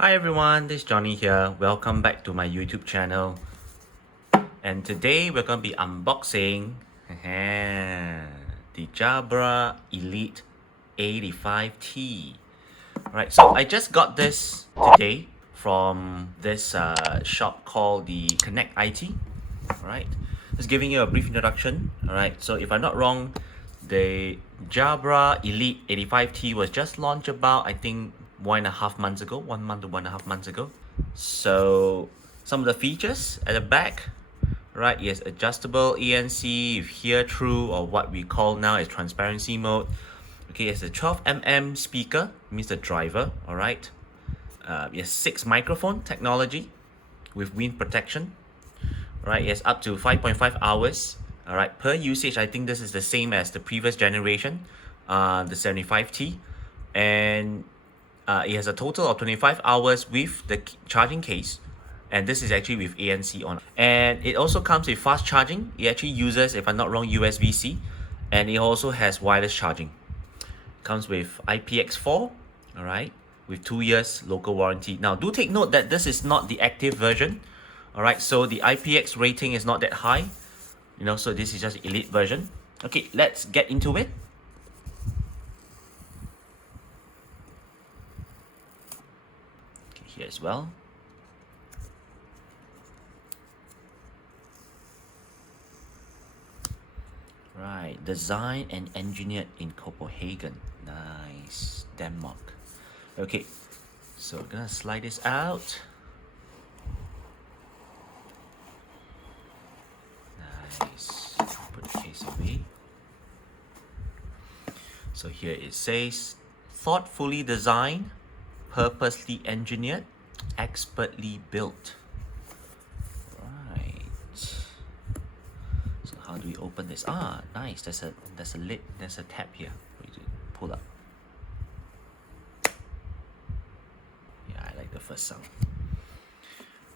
Hi everyone, this is Johnny here. Welcome back to my YouTube channel. And today we're going to be unboxing the Jabra Elite 85T. Right, so I just got this today from this shop called the Connect IT. Alright, just giving you a brief introduction. Alright, so if I'm not wrong, the Jabra Elite 85T was just launched about, I think, 1.5 months ago, 1 month to 1.5 months ago. So some of the features at the back, right? Yes, adjustable ANC, hear through, or what we call now as transparency mode. Okay, it's a 12mm speaker, means the driver. All right. Yes, 6 microphone technology with wind protection. Right, yes, up to 5.5 hours. All right, per usage, I think this is the same as the previous generation, the 75T, and it has a total of 25 hours with the charging case, and this is actually with ANC on. And it also comes with fast charging. It actually uses, if I'm not wrong, USB-C, and it also has wireless charging. Comes with IPX4, all right, with 2 years local warranty. Now, do take note that this is not the active version, all right, so the IPX rating is not that high, so this is just elite version. Okay, let's get into it. Okay, here as well. Right, designed and engineered in Copenhagen. Nice, Denmark. Okay, so we're gonna slide this out. Nice, put the case away. So here it says, thoughtfully designed, purposely engineered, expertly built. How do we open this? Ah, nice. There's a lid. There's a tab here for you to pull up. Yeah, I like the first sound.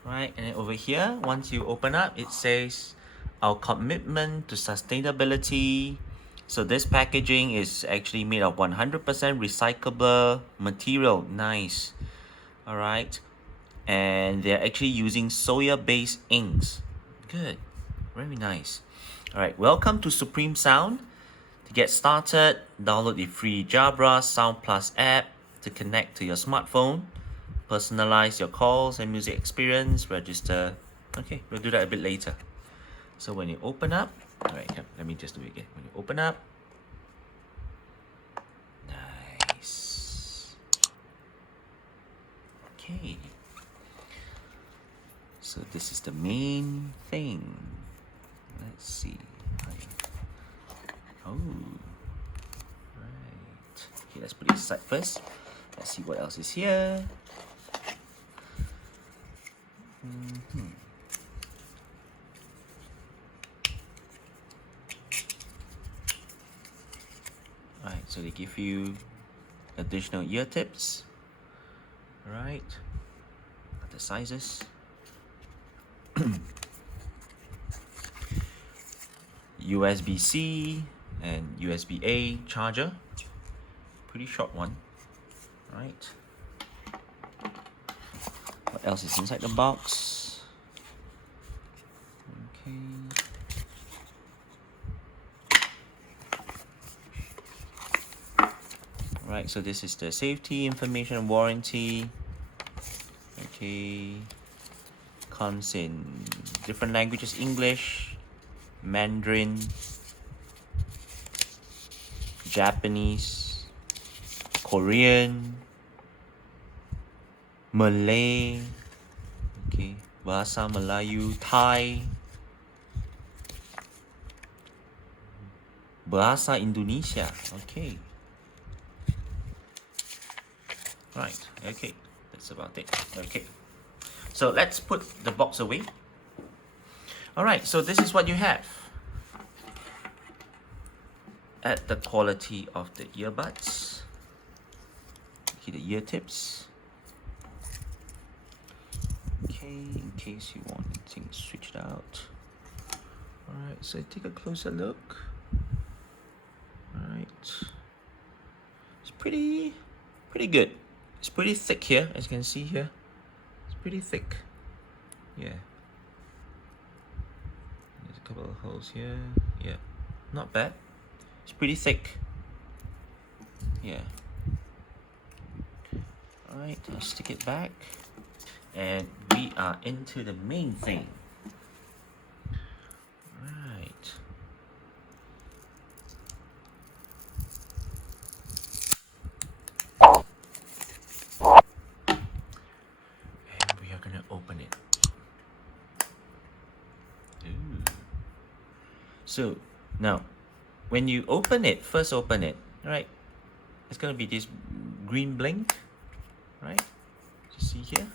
Right, and then over here, once you open up, it says our commitment to sustainability. So this packaging is actually made of 100% recyclable material. Nice. All right, and they're actually using soya-based inks. Good, very nice. Alright, welcome to Supreme Sound. To get started, download the free Jabra Sound Plus app to connect to your smartphone, personalize your calls and music experience, register. Okay, we'll do that a bit later. So when you open up, alright, let me just do it again. When you open up, nice. Okay. So this is the main thing. Let's see. Oh, right. Okay, let's put it aside first. Let's see what else is here. Right, so they give you additional ear tips. Right, the sizes. USB-C and USB-A charger. Pretty short one. Right. What else is inside the box? Okay. Right, so this is the safety information and warranty. Okay. Comes in different languages: English, Mandarin, Japanese, Korean, Malay, okay, Bahasa Melayu, Thai, Bahasa Indonesia, okay. Right, okay, that's about it, okay. So let's put the box away. Alright, so this is what you have. At the quality of the earbuds. Okay, the ear tips. Okay, in case you want things switched out. Alright, so take a closer look. Alright. It's pretty good. It's pretty thick here, as you can see here. It's pretty thick. Yeah. There's a couple of holes here. Yeah. Not bad. It's pretty thick. Yeah. Alright, I'll stick it back. And we are into the main thing. Right. And we are gonna open it. Ooh. So now, when you open it, first open it, right? It's gonna be this green blink, right? You see here,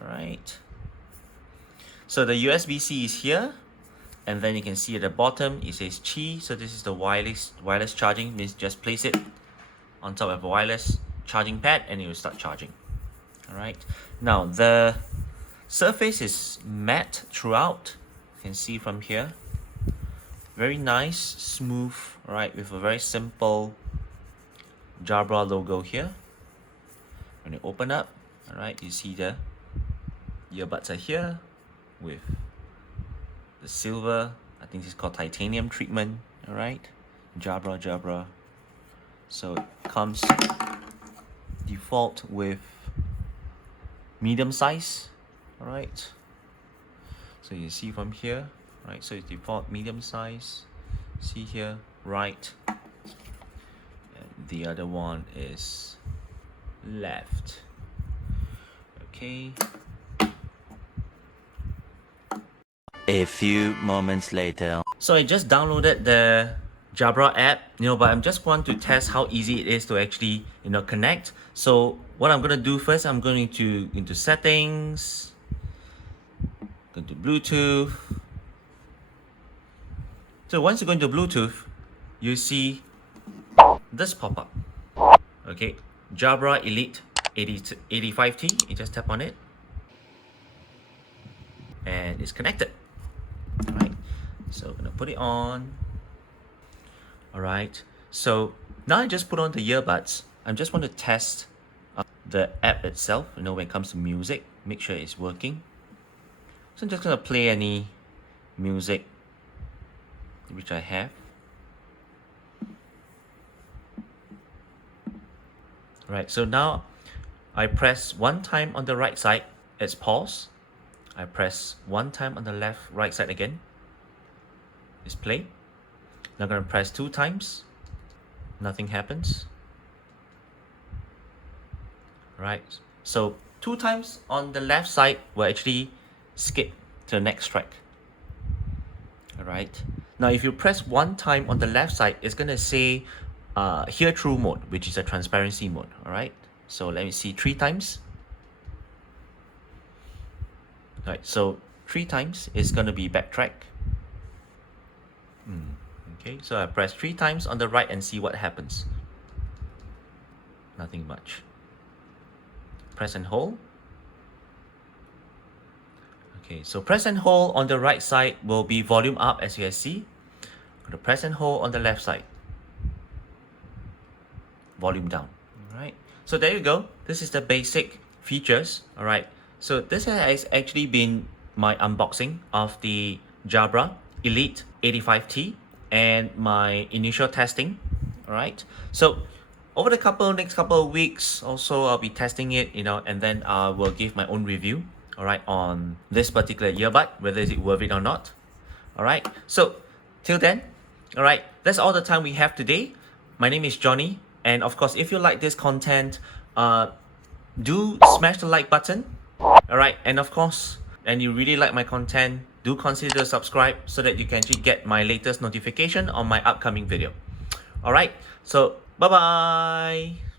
right? So the USB-C is here, and then you can see at the bottom it says Qi. So this is the wireless charging. Means just place it on top of a wireless charging pad, and it will start charging. All right. Now the surface is matte throughout. You can see from here. Very nice, smooth, right? With a very simple Jabra logo here. When you open up, all right, you see the earbuds are here with the silver, I think this is called titanium treatment, all right? Jabra. So it comes default with medium size, all right? So you see from here, right? So it's default medium size. See here, right? And the other one is left. Okay. A few moments later. So I just downloaded the Jabra app, but I just want to test how easy it is to actually, connect. So what I'm gonna do first, I'm going to into settings, go to Bluetooth. So once you go into Bluetooth, you see this pop up. Okay, Jabra Elite 85T. You just tap on it, and it's connected. All right, so I'm gonna put it on. All right, so now I just put on the earbuds. I just want to test the app itself. When it comes to music, make sure it's working. So I'm just gonna play any music which I have. Right, so now I press one time on the right side, it's pause. I press one time on the right side again, it's play. Now I'm gonna press 2 times, nothing happens. Right, so 2 times on the left side will actually skip to the next track. Alright, now if you press 1 time on the left side, it's gonna say hear through mode, which is a transparency mode. Alright, so let me see 3 times. Alright, so 3 times is gonna be backtrack. Okay, so I press 3 times on the right and see what happens. Nothing much. Press and hold. Okay, so press and hold on the right side will be volume up, as you can see. I'm going to press and hold on the left side, volume down. All right, so there you go. This is the basic features. All right, so this has actually been my unboxing of the Jabra Elite 85T and my initial testing. All right, so over the next couple of weeks also, I'll be testing it, and then I will give my own review, all right, on this particular earbud, whether is it worth it or not. All right, so till then, all right, that's all the time we have today. My name is Johnny, and of course, if you like this content, do smash the like button. All right, and of course, and you really like my content, do consider subscribe so that you can actually get my latest notification on my upcoming video. All right, so bye bye.